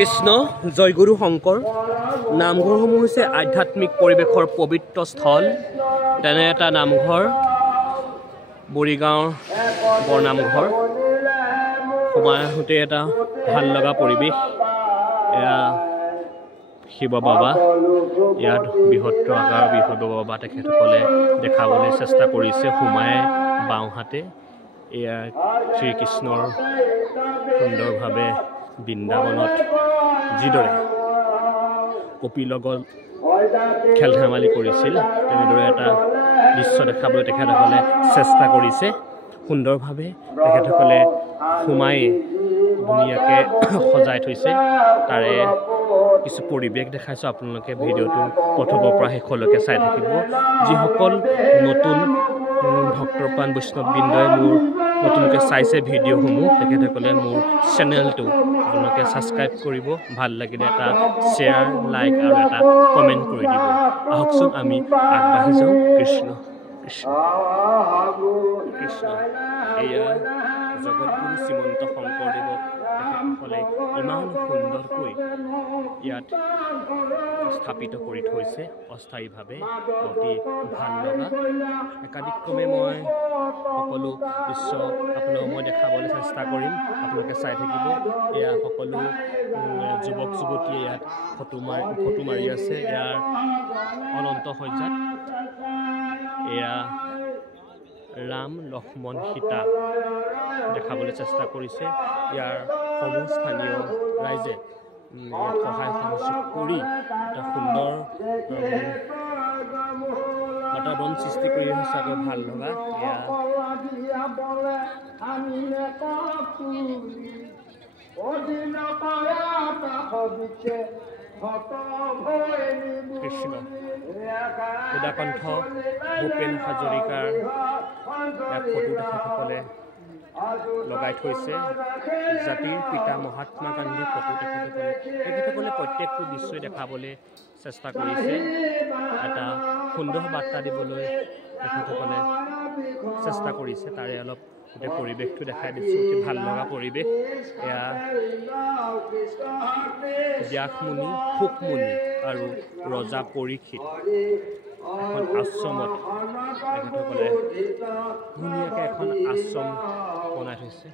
কৃষ্ণ জয়গুৰু শংকৰ নামঘৰসমূহ হৈছে আধ্যাত্মিক পৰিৱেশৰ পবিত্ৰ স্থল। তেনে এটা নামঘৰ বৰিগাঁৱৰ বৰনামঘৰ। সোমাই আহোঁতে এটা ভাল লগা পৰিৱেশ। এয়া শিৱ বাবা, ইয়াত বৃহৎ আকাৰৰ শিৱ বাবা তেখেতসকলে দেখাবলৈ চেষ্টা কৰিছে। সোমাই বাওঁহাতে এয়া শ্ৰীকৃষ্ণৰ সুন্দৰভাৱে বৃন্দাবনত যিদৰে কপিৰ লগত খেল ধেমালি কৰিছিল তেনেদৰে এটা দৃশ্য দেখাবলৈ তেখেতসকলে চেষ্টা কৰিছে। সুন্দৰভাৱে তেখেতসকলে সোমাই ধুনীয়াকৈ সজাই থৈছে। তাৰে কিছু পৰিৱেশ দেখাইছোঁ, আপোনালোকে ভিডিঅ'টো প্ৰথমৰ পৰা শেষলৈকে চাই থাকিব। যিসকল নতুন ভক্তৰ প্ৰাণ বৈষ্ণৱবৃন্দই মোৰ নতুনকৈ চাইছে ভিডিঅ'সমূহ, তেখেতসকলে মোৰ চেনেলটো আপোনালোকে ছাবস্ক্ৰাইব কৰিব। ভাল লাগিলে এটা শ্বেয়াৰ, লাইক আৰু এটা কমেণ্ট কৰি দিব। আহকচোন আমি আগবাঢ়ি যাওঁ। কৃষ্ণ কৃষ্ণ কৃষ্ণ। এয়া জগতগুৰু শ্ৰীমন্ত শংকৰদেৱক তেখেতসকলে ইমান সুন্দৰকৈ ইয়াত স্থাপিত কৰি থৈছে অস্থায়ীভাৱে, অতি ভাল লগা। একাধিক্ৰমে মই সকলো দৃশ্য আপোনালোকক মই দেখাবলৈ চেষ্টা কৰিম, আপোনালোকে চাই থাকিব। এয়া সকলো যুৱক যুৱতীয়ে ইয়াত ফটো মাৰি আছে ইয়াৰ অনন্ত সজ্জাত। এয়া ৰাম লক্ষ্মণ সীতা দেখাবলৈ চেষ্টা কৰিছে। ইয়াৰ সমূহ স্থানীয় ৰাইজে ইয়াত সহায় সহযোগ কৰি এটা সুন্দৰ বাতাবৰণ সৃষ্টি কৰি সঁচাকৈ ভাল লগা। এয়া কৃষ্ণ উদাকণ্ঠ ভূপেন হাজৰিকাৰ ইয়াত ফটো তেখেতসকলে লগাই থৈছে। জাতিৰ পিতা মহাত্মা গান্ধীৰ ফটো তেখেতসকলে প্ৰত্যেকটো দৃশ্যই দেখাবলৈ চেষ্টা কৰিছে। এটা সুন্দৰ বাৰ্তা দিবলৈ তেখেতসকলে চেষ্টা কৰিছে। তাৰে অলপ গোটেই পৰিৱেশটো দেখাই দিছোঁ, অতি ভাল লগা পৰিৱেশ। এয়া ব্যাসমুনি, শুকমুনি আৰু ৰজা পৰীক্ষিত এখন আশ্ৰমত তেখেতসকলে ধুনীয়াকৈ এখন আশ্ৰম বনাই থৈছে।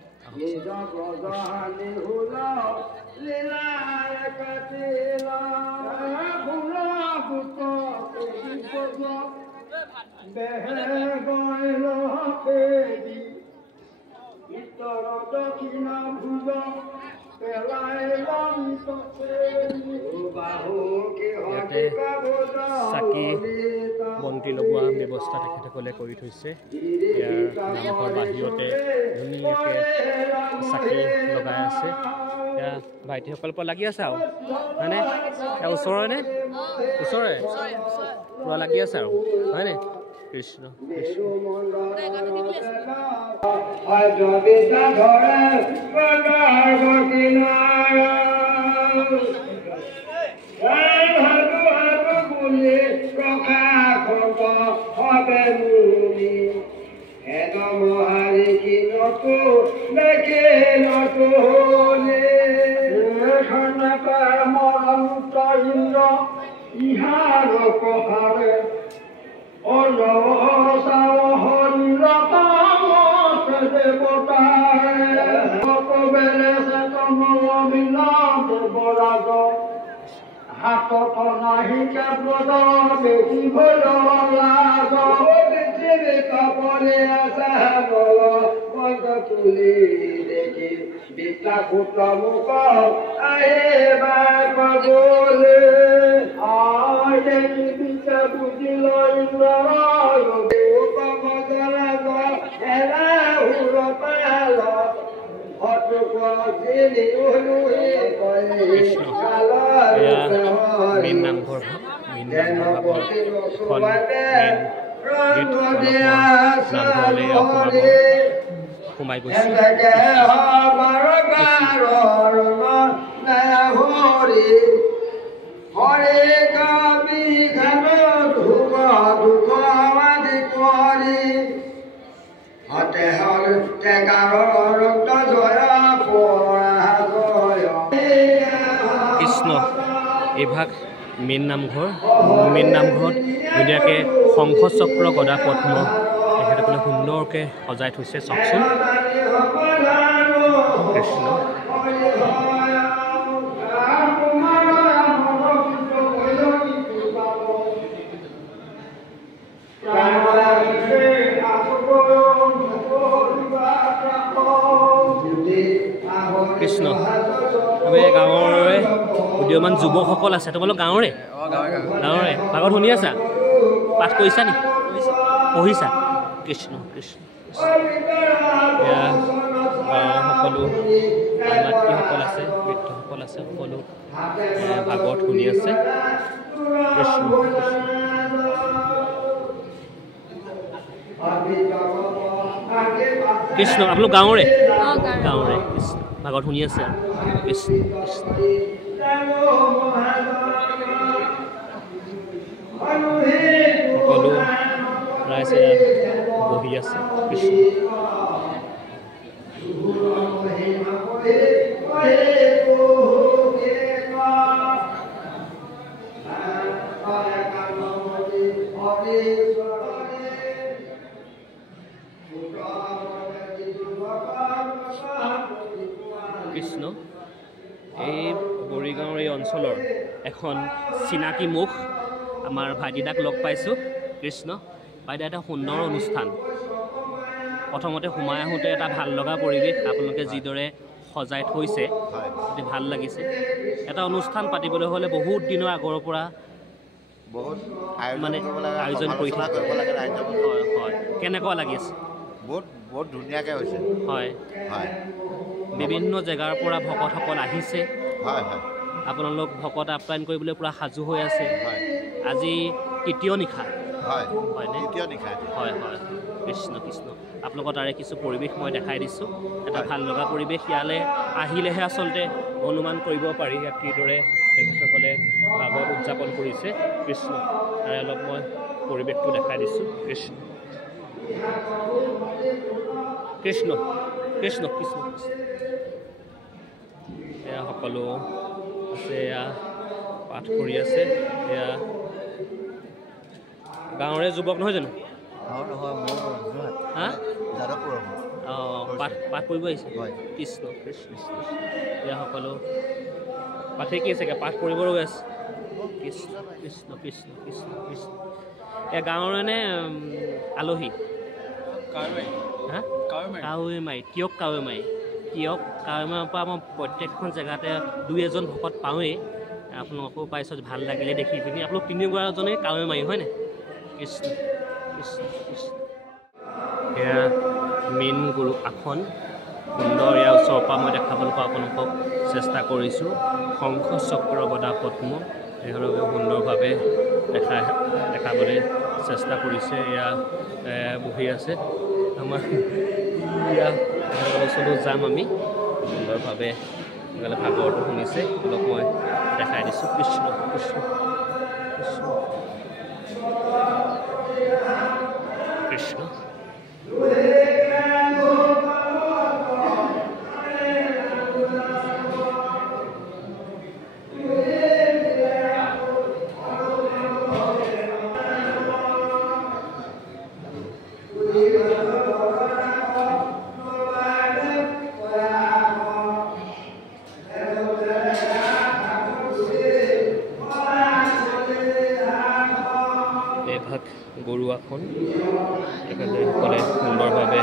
ইয়াতে চাকি বন্তি লগোৱা ব্যৱস্থা তেখেতসকলে কৰি থৈছে। ইয়াৰ নামঘৰ বাহিৰতে ধুনীয়াকৈ চাকি লগাই আছে। এয়া ভাইটিসকলৰ পৰা লাগি আছে আৰু হয়নে? এয়া ওচৰৰে পূৰা লাগি আছে আৰু হয়নে? কৃষ্ণ কৃষ্ণ। মেইন নামঘৰ সোমাই গৈছে। কৃষ্ণ এই ভাগ মেইন নামঘৰত ধুনীয়াকৈ শংখ চক্ৰ গদা পদ্ম তেখেতসকলে সুন্দৰকৈ সজাই থৈছে চাওকচোন কৃষ্ণ কৃষ্ণ আমি গাঁৱৰে উদীয়মান যুৱকসকল আছে তোমালোক গাঁৱৰে ভাগত শুনি আছা পাঠ কৰিছা নি পঢ়িছা কৃষ্ণ কৃষ্ণ এয়া গাঁৱৰ সকলো মাতৃসকল আছে বৃদ্ধসকল আছে সকলো ভাগত শুনি আছে কৃষ্ণ কৃষ্ণ আপোনালোক গাঁৱৰে কৃষ্ণ ভাগত শুনি আছে কৃষ্ণ কৃষ্ণ সকলো ৰাইজে বহি আছে কৃষ্ণ কৃষ্ণ এই বৰিগাঁৱৰ এই অঞ্চলৰ এখন চিনাকি মুখ আমাৰ ভাইটিদাক লগ পাইছোঁ কৃষ্ণ বাইদেউ এটা সুন্দৰ অনুষ্ঠান প্ৰথমতে সোমাই আহোঁতে এটা ভাল লগা পৰিৱেশ আপোনালোকে যিদৰে সজাই থৈছে অতি ভাল লাগিছে এটা অনুষ্ঠান পাতিবলৈ হ'লে বহুত দিনৰ আগৰ পৰা বহুত মানে আয়োজন কৰি থাকে হয় হয় কেনেকুৱা লাগি আছে বহুত ধুনীয়াকৈ হৈছে হয় হয় বিভিন্ন জেগাৰ পৰা ভকতসকল আহিছে হয় হয় আপোনালোক ভকত আপ্যায়ন কৰিবলৈ পূৰা সাজু হৈ আছে হয় আজি তৃতীয় নিশা হয় হয়নে তৃতীয় নিশা হয় হয় কৃষ্ণ কৃষ্ণ আপোনালোকৰ তাৰে কিছু পৰিৱেশ মই দেখাই দিছোঁ এটা ভাল লগা পৰিৱেশ ইয়ালৈ আহিলেহে আচলতে অনুমান কৰিব পাৰি ইয়াত কিদৰে তেখেতসকলে ভাগৱত উদযাপন কৰিছে কৃষ্ণ তাৰে অলপ মই পৰিৱেশটো দেখাই দিছোঁ কৃষ্ণ কৃষ্ণ কৃষ্ণ কৃষ্ণ এয়া সকলো আছে এয়া পাঠ কৰি আছে এয়া গাঁৱৰে যুৱক নহয় জানো হা অঁ পাঠ কৰিব আহিছে কৃষ্ণ কৃষ্ণ এয়া সকলো পাঠে কি আছেগৈ পাঠ কৰিব ৰৈ আছে কৃষ্ণ কৃষ্ণ কৃষ্ণ কৃষ্ণ কৃষ্ণ এয়া গাঁৱৰে নে আলহী হা কাৱৈ মাৰি তিয়ক কাৱৈ মাৰি পৰা মই প্ৰত্যেকখন জেগাতে দুই এজন ভকত পাওঁৱেই আপোনালোকো পাইছোঁ ভাল লাগিলে দেখি পিনি আপোনালোক তিনিগৰাকীজনেই কাৱৈ মাৰি হয়নে কৃষ্ণ কৃষ্ণ কৃষ্ণ এয়া মেইন গুৰু আসন সুন্দৰ ইয়াৰ ওচৰৰ পৰা মই দেখাবলৈ পোৱা আপোনালোকক চেষ্টা কৰিছোঁ শংখ চক্ৰ গদা পদ্ম তেখেতলোকে সুন্দৰভাৱে দেখাবলৈ চেষ্টা কৰিছে এয়া বহি আছে আমাৰ এয়া ওচৰলৈ যাম আমি সুন্দৰভাৱে ভাগৱতটো শুনিছে অলপ মই দেখাই দিছোঁ কৃষ্ণ কৃষ্ণ কৃষ্ণ কৃষ্ণ গৰু আসন তেখেতসকলে সুন্দৰভাৱে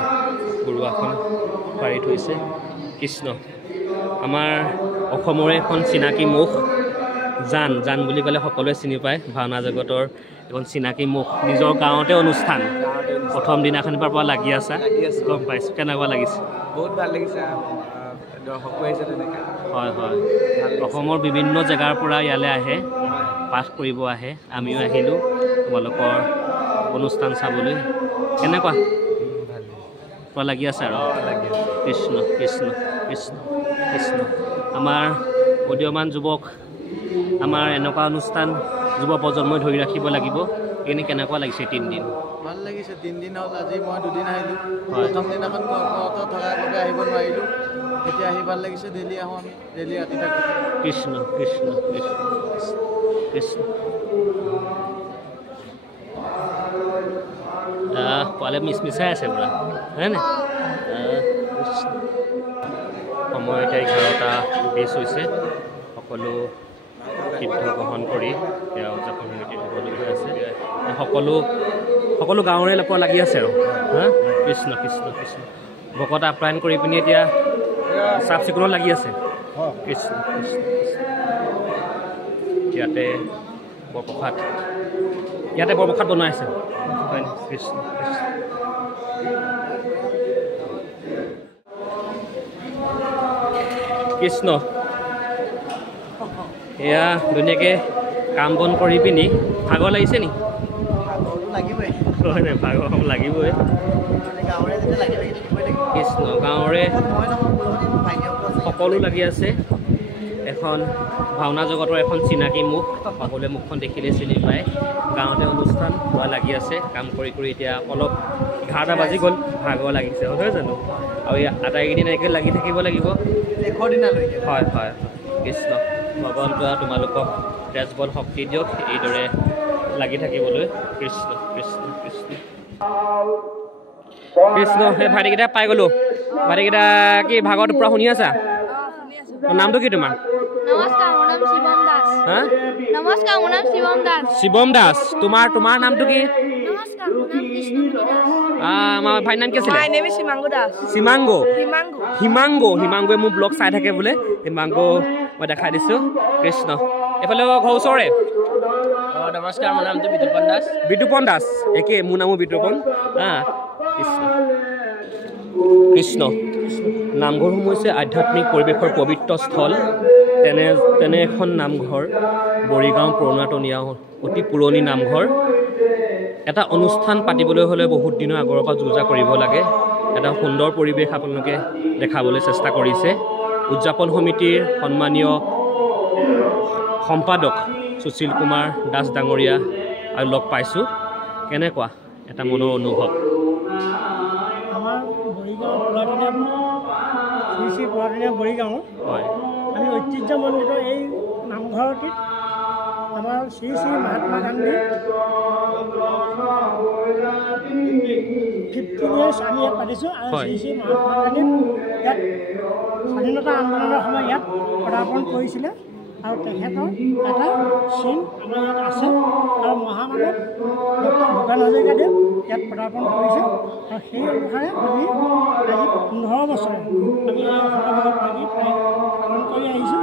গৰু আসন পাৰি থৈছে কৃষ্ণ আমাৰ অসমৰে এখন চিনাকি মুখ জান বুলি ক'লে সকলোৱে চিনি পায় ভাওনা জগতৰ এখন চিনাকি মুখ নিজৰ গাঁৱতে অনুষ্ঠান প্ৰথম দিনাখনৰ পৰা লাগি আছা গম পাইছোঁ কেনেকুৱা লাগিছে বহুত ভাল লাগিছে দৰ্শক আহিছে তেনেকৈ হয় হয় অসমৰ বিভিন্ন জেগাৰ পৰা ইয়ালৈ আহে পাঠ কৰিব আহে আমিও আহিলোঁ তোমালোকৰ অনুষ্ঠান চাবলৈ কেনেকুৱা পৰা লাগি আছে আৰু কৃষ্ণ কৃষ্ণ কৃষ্ণ কৃষ্ণ আমাৰ উদীয়মান যুৱক আমাৰ এনেকুৱা অনুষ্ঠান যুৱ প্ৰজন্মই ধৰি ৰাখিব লাগিব এইখিনি কেনেকুৱা লাগিছে 3 দিন ভাল লাগিছে 3 দিন হ'ল আজি মই 2 দিন আহিলোঁ প্ৰথম দিনাখন থকাৰ বাবে আহিব নোৱাৰিলোঁ এতিয়া আহি ভাল লাগিছে ডেইলি আহোঁ আমি ডেইলি ৰাতি থাকোঁ কৃষ্ণ কৃষ্ণ কৃষ্ণ কৃষ্ণ পোৱালে মিছমিছাই আছে পূৰা হয়নে সময় এতিয়া 11:20 হৈছে সকলো সিদ্ধ গ্ৰহণ কৰি সেয়া উদযাপন সমিতিত হ'বলৈ গৈ আছে সকলো গাঁৱৰে লোক লাগি আছে আৰু হা কৃষ্ণ কৃষ্ণ কৃষ্ণ ভকত আপ্যায়ন কৰি পিনি এতিয়া চাফ চিকুণত লাগি আছে কৃষ্ণ কৃষ্ণ ইয়াতে বৰপ্ৰসাদ বনাই আছে হয় কৃষ্ণ কৃষ্ণ এয়া ধুনীয়াকৈ কাম বন কৰি পিনি ভাগৰ লাগিছে নি লাগিবই হয় নাই ভাগৰ লাগিবই কৃষ্ণ গাঁৱৰে সকলো লাগি আছে এখন ভাওনা জগতৰ এখন চিনাকি মুখ সকলোৱে মুখখন দেখিলে চিনি পায় গাঁৱতে অনুষ্ঠান হোৱা লাগি আছে কাম কৰি এতিয়া অলপ 11টা বাজি গ'ল ভাগৰ লাগিছে হয় জানো আৰু আটাইকেইদিন এনেকৈ লাগি থাকিব লাগিব 100 দিনলৈকে হয় হয় কৃষ্ণ ভগৱন্তই তোমালোকক তেজবল শক্তি দিয়ক এইদৰে লাগি থাকিবলৈ কৃষ্ণ কৃষ্ণ কৃষ্ণ কৃষ্ণ সেই ভাইটিকেইটা পাই গ'লোঁ ভাইটিকেইটা কি ভাগত পূৰা শুনি আছা নামটো কি তোমাৰ নমস্কাৰ মোৰ নাম শিৱম দাস হা নমস্কাৰ মোৰ নাম শিৱম দাস শিৱম দাস তোমাৰ নামটো কি নমস্কাৰ মোৰ নাম কৃষ্ণমণি দাস আমাৰ ভাইৰ নাম কি আছিলে মাই নেম ইজ হিমাংগু দাস হিমাংগুৱে মোৰ ব্লগ চাই থাকে বোলে হিমাংগু মই দেখাই দিছোঁ কৃষ্ণ এইফালে ঘৰ ওচৰৰে নমস্কাৰ মোৰ নামটো বিতুপন দাস একে মোৰ নামো বিতুপন কৃষ্ণ কৃষ্ণ নামঘৰসমূহ হৈছে আধ্যাত্মিক পৰিৱেশৰ পবিত্ৰ স্থল তেনে এখন নামঘৰ বৰিগাঁও পুৰণাটনীয়া অতি পুৰণি নামঘৰ এটা অনুষ্ঠান পাতিবলৈ হ'লে বহুত দিনৰ আগৰ পৰা যোজা কৰিব লাগে এটা সুন্দৰ পৰিৱেশ আপোনালোকে দেখাবলৈ চেষ্টা কৰিছে উদযাপন সমিতিৰ সন্মানীয় সম্পাদক সুশীল কুমাৰ দাস ডাঙৰীয়া আৰু লগ পাইছোঁ কেনেকুৱা এটা মনৰ অনুভৱ আমাৰ বৰিগাঁও পুৰাটনীয়া বৰিগাঁও হয় আমি ঐতিহ্যমণ্ডিত এই নামঘৰটিত আমাৰ শ্ৰী শ্ৰী মহাত্মা গান্ধী 15 years আমি ইয়াত পাতিছোঁ আৰু শ্ৰী শ্ৰী মহাত্মা গান্ধী ইয়াত স্বাধীনতা আন্দোলনৰ সময়ত ইয়াত পদাৰ্পণ কৰিছিলে আৰু তেখেতৰ এটা চিন আমাৰ ইয়াত আছে আৰু মহামানৱ ডক্টৰ ভূপেন হাজৰিকাদেৱ ইয়াত পদাৰ্পণ কৰিছে আৰু সেই অনুসাৰে আমি আজি 15 বছৰ আমি এই সভাভাগত লাগি প্ৰায় পালন কৰি আহিছোঁ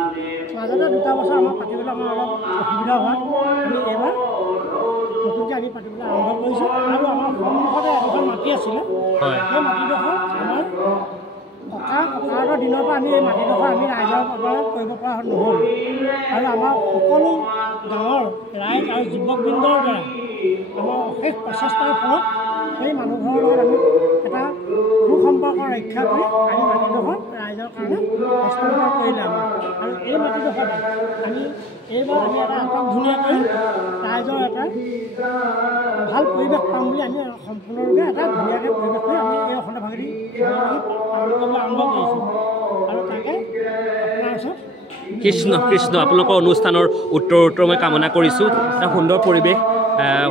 মাজতে 2টা বছৰ আমাৰ পাতিবলৈ আমাৰ অলপ অসুবিধা হোৱাত আমি এইবাৰ নতুনকৈ আমি পাতিবলৈ আৰম্ভ কৰিছোঁ আৰু আমাৰ সন্মুখতে এডোখৰ মাটি আছিলে সেই মাটিডোখৰ আমাৰ ককাহঁতৰ দিনৰ পৰা আমি এই মাটিডোখৰ আমি ৰাইজৰ বাবে কৰিব পৰা নহ'ল আৰু আমাৰ সকলো গাঁৱৰ ৰাইজ আৰু যুৱকবৃন্দৰ দ্বাৰা আমাৰ অশেষ প্ৰচেষ্টাৰ ফলত সেই মানুহঘৰৰ লগত আমি এটা সুসম্পৰ্ক ৰক্ষা কৰি আমি মাটিডোখৰ ৰাইজৰ কাৰণে হস্তান্তৰ কৰিলে আমাৰ আৰু এই মাটিডোখৰ আমি এইবাৰ আমি এটা আটক ধুনীয়াকৈ ৰাইজৰ এটা ভাল পৰিৱেশ পাম বুলি আমি সম্পূৰ্ণৰূপে এটা ধুনীয়াকৈ পৰিৱেশ কৰি আমি এই অখণ্ড ভাগৱতী পালন কৰিবলৈ আৰম্ভ কৰিছোঁ আৰু তাকে আপোনাৰ ওচৰত কৃষ্ণ কৃষ্ণ আপোনালোকৰ অনুষ্ঠানৰ উত্তৰ মই কামনা কৰিছোঁ এটা সুন্দৰ পৰিৱেশ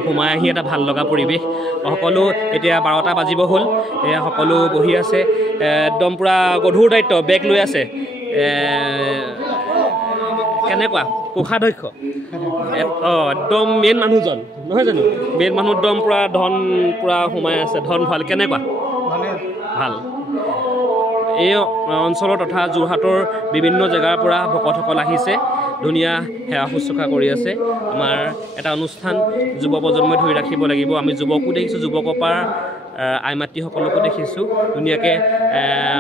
সোমাই আহি এটা ভাল লগা পৰিৱেশ সকলো এতিয়া 12টা বাজিব হ'ল এয়া সকলো বহি আছে একদম পূৰা গধুৰ দায়িত্ব বেগ লৈ আছে কেনেকুৱা কোষাধ্যক্ষ একদম মেইন মানুহজন নহয় জানো মেইন মানুহ একদম পূৰা ধন পূৰা সোমাই আছে ধন ভাল কেনেকুৱা ভাল এই অঞ্চলৰ তথা যোৰহাটৰ বিভিন্ন জেগাৰ পৰা ভকতসকল আহিছে ধুনীয়া সেৱা শুশ্ৰূষা কৰি আছে আমাৰ এটা অনুষ্ঠান যুৱ প্ৰজন্মই ধৰি ৰাখিব লাগিব আমি যুৱকো দেখিছোঁ যুৱকৰ পৰা আই মাতৃসকলকো দেখিছোঁ ধুনীয়াকৈ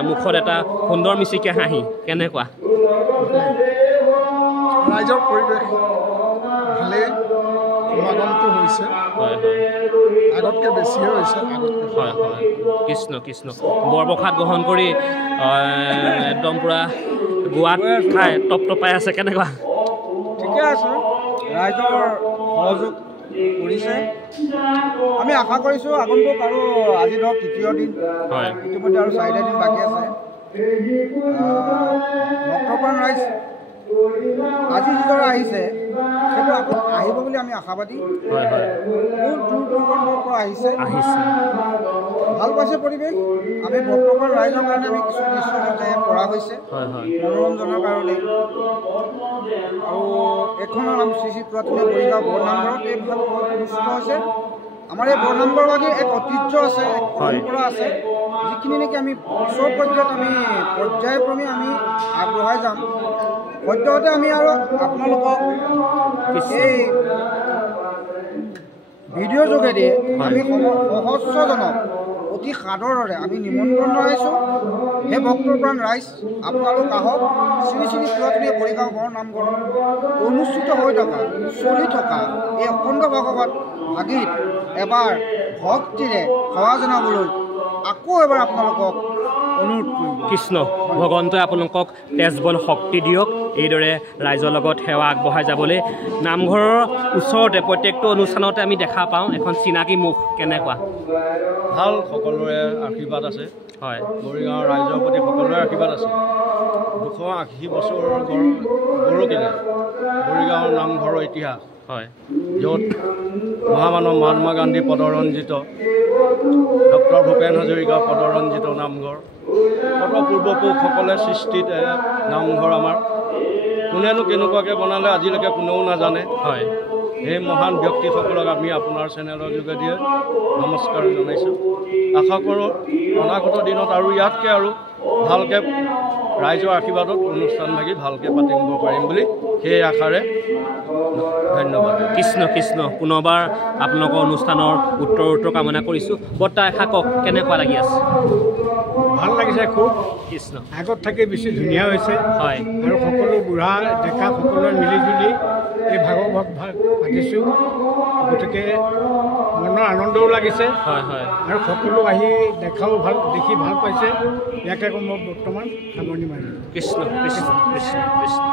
মুখত এটা সুন্দৰ মিচিকীয়া হাঁহি কেনেকুৱা ৰাইজৰ পৰিৱেশ ভালেই সমাগমটো হৈছে হয় হয় আগতকৈ বেছিহে হৈছে হয় হয় কৃষ্ণ কৃষ্ণ বৰপ্ৰসাদ গ্ৰহণ কৰি একদম পূৰা গোৱাত খাই টপটপাই আছে কেনেকুৱা ঠিকে আছে ৰাইজৰ সহযোগ কৰিছে আমি আশা কৰিছোঁ আগন্তুক আৰু আজি ধৰক 3য় দিন হয় ইতিমধ্যে আৰু 4টা দিন বাকী আছে ভক্তপ্ৰাণ ৰাইজ আজি যিদৰে আহিছে সেইটো আহিব বুলি আমি আশাবাদী। হয় হয় বহুত দূৰ দূৰান্তৰ পৰা আহিছে আহিছে ভাল পাইছে পৰিৱেশ। আমি ভক্তপ্ৰাণ ৰাইজৰ কাৰণে আমি কিছু দৃশ্য তাতে কৰা হৈছে হয় হয় মনোৰঞ্জনৰ কাৰণে। আৰু এইখনৰ নাম শ্ৰী শ্ৰী পুৰাতনী বৰিগাঁও বৰনামঘৰত এই ভাগ অনুষ্ঠিত হৈছে। আমাৰ এই বৰনামঘৰবাদীৰ এক ঐতিহ্য আছে, এক পৰম্পৰা আছে, যিখিনি নেকি আমি পিছৰ পৰ্যায়ত আমি পৰ্যায়ক্ৰমে আমি আগবঢ়াই যাম। সদ্যহতে আমি আৰু আপোনালোকক এই ভিডিঅ'ৰ যোগেদি আমি সহস্ৰজনক অতি সাদৰেৰে আমি নিমন্ত্ৰণ জনাইছোঁ। সেই ভক্তপ্ৰাণ ৰাইজ আপোনালোক আহক। শ্ৰী শ্ৰী পুৰাতনী বৰিগাঁও বৰনামঘৰত অনুষ্ঠিত হৈ থকা চলি থকা এই অখণ্ড ভাগৱত ভাগীত এবাৰ ভক্তিৰে সেৱা জনাবলৈ আকৌ এবাৰ আপোনালোকক অনুৰোধ কৰিম। কৃষ্ণ ভগৱন্তই আপোনালোকক তেজবল শক্তি দিয়ক এইদৰে ৰাইজৰ লগত সেৱা আগবঢ়াই যাবলৈ। নামঘৰৰ ওচৰতে প্ৰত্যেকটো অনুষ্ঠানতে আমি দেখা পাওঁ এখন চিনাকি মুখ। কেনেকুৱা ভাল, সকলোৰে আশীৰ্বাদ আছে। হয় বৰিগাঁৱৰ ৰাইজৰ প্ৰতি সকলোৰে আশীৰ্বাদ আছে। 280 বছৰৰ গৌৰৱিনে বৰিগাঁৱৰ নামঘৰৰ ইতিহাস, হয় য'ত মহামানৱ মহাত্মা গান্ধী পদৰঞ্জিত, ডক্টৰ ভূপেন হাজৰিকা পদৰঞ্জিত নামঘৰ, পূৰ্বপুৰুষসকলে সৃষ্টিত নামঘৰ আমাৰ কোনেনো কেনেকুৱাকৈ বনালে আজিলৈকে কোনেও নাজানে। হয় সেই মহান ব্যক্তিসকলক আমি আপোনাৰ চেনেলৰ যোগেদিয়ে নমস্কাৰ জনাইছোঁ। আশা কৰোঁ অনাগত দিনত আৰু ইয়াতকৈ আৰু ভালকৈ ৰাইজৰ আশীৰ্বাদত অনুষ্ঠান ভাগি ভালকৈ পাতিব পাৰিম বুলি সেই আশাৰে ধন্যবাদ। কৃষ্ণ কৃষ্ণ পুনৰবাৰ আপোনালোকৰ অনুষ্ঠানৰ উত্তৰ কামনা কৰিছোঁ। বৰ্তা এষা কওক, কেনেকুৱা লাগি আছে? ভাল লাগিছে খুব। কৃষ্ণ আগত থাকি বেছি ধুনীয়া হৈছে। হয় আৰু সকলো বুঢ়া ডেকা সকলোৱে মিলিজুলি এই ভাগৱত ভাগ পাতিছোঁ। গতিকে মনৰ আনন্দও লাগিছে। হয় হয় আৰু সকলো আহি দেখি ভাল পাইছে। ইয়াকে মই বৰ্তমান সামৰণি মাৰিলোঁ। কৃষ্ণ কৃষ্ণ কৃষ্ণ কৃষ্ণ।